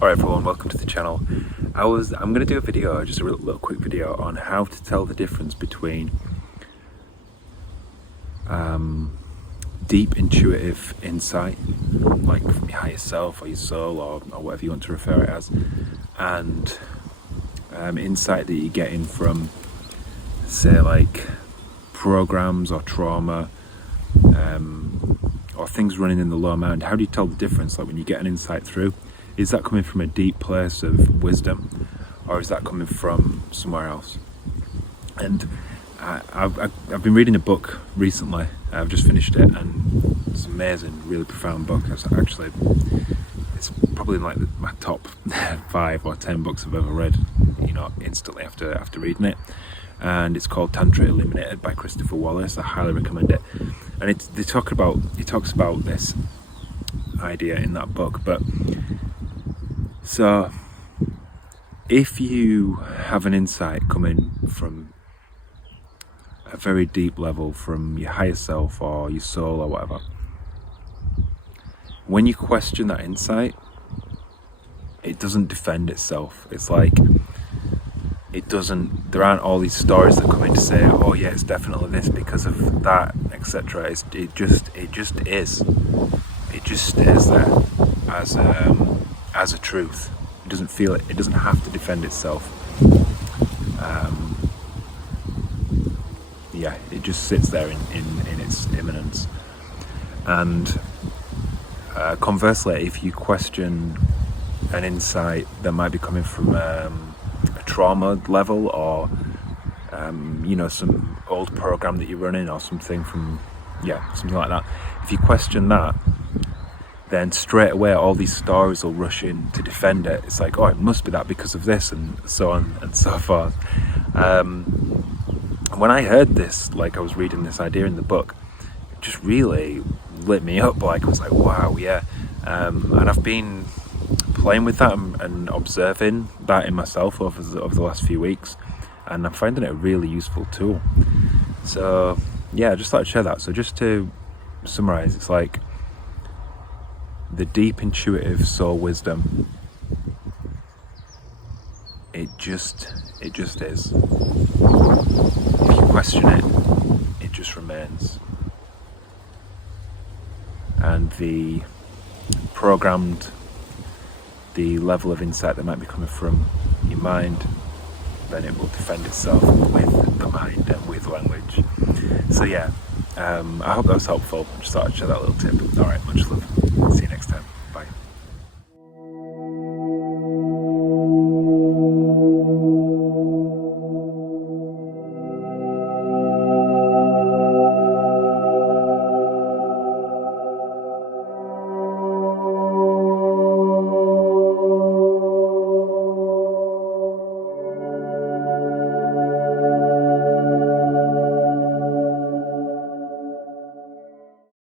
Alright everyone, welcome to the channel. I'm going to do a video, just a little quick video on how to tell the difference between deep intuitive insight, like from your higher self or your soul or whatever you want to refer it as, and insight that you're getting from, say, like programs or trauma, or things running in the lower mind. How do you tell the difference? Like when you get an insight through, is that coming from a deep place of wisdom, or is that coming from somewhere else? And I've been reading a book recently. I've just finished it, and it's an amazing, really profound book. It's probably in like my top 5 or 10 books I've ever read, instantly after reading it. And it's called Tantra Illuminated by Christopher Wallace. I highly recommend it. And he talks about this idea in that book. But so if you have an insight coming from a very deep level, from your higher self or your soul or whatever, when you question that insight, it doesn't defend itself. It's like there aren't all these stories that come in to say, oh yeah, it's definitely this because of that, etc. It just is. It just stays there as a truth. It doesn't feel it. It doesn't have to defend itself. It just sits there in its immanence. And conversely, if you question an insight that might be coming from a trauma level, or some old program that you're running, or something like that, if you question that, then straight away all these stories will rush in to defend it. It's like, oh, it must be that because of this, and so on and so forth. When I heard this, like I was reading this idea in the book, it just really lit me up. Like I was like, wow, yeah. And I've been playing with that and observing that in myself over the last few weeks, and I'm finding it a really useful tool. So yeah, I just thought I'd share that. So just to summarize, it's like the deep intuitive soul wisdom, it just is. If you question it, it just remains. And the level of insight that might be coming from your mind, then it will defend itself with the mind and with language. So yeah, I hope that was helpful. I just thought I'd share that little tip. Alright, much love. See you next time.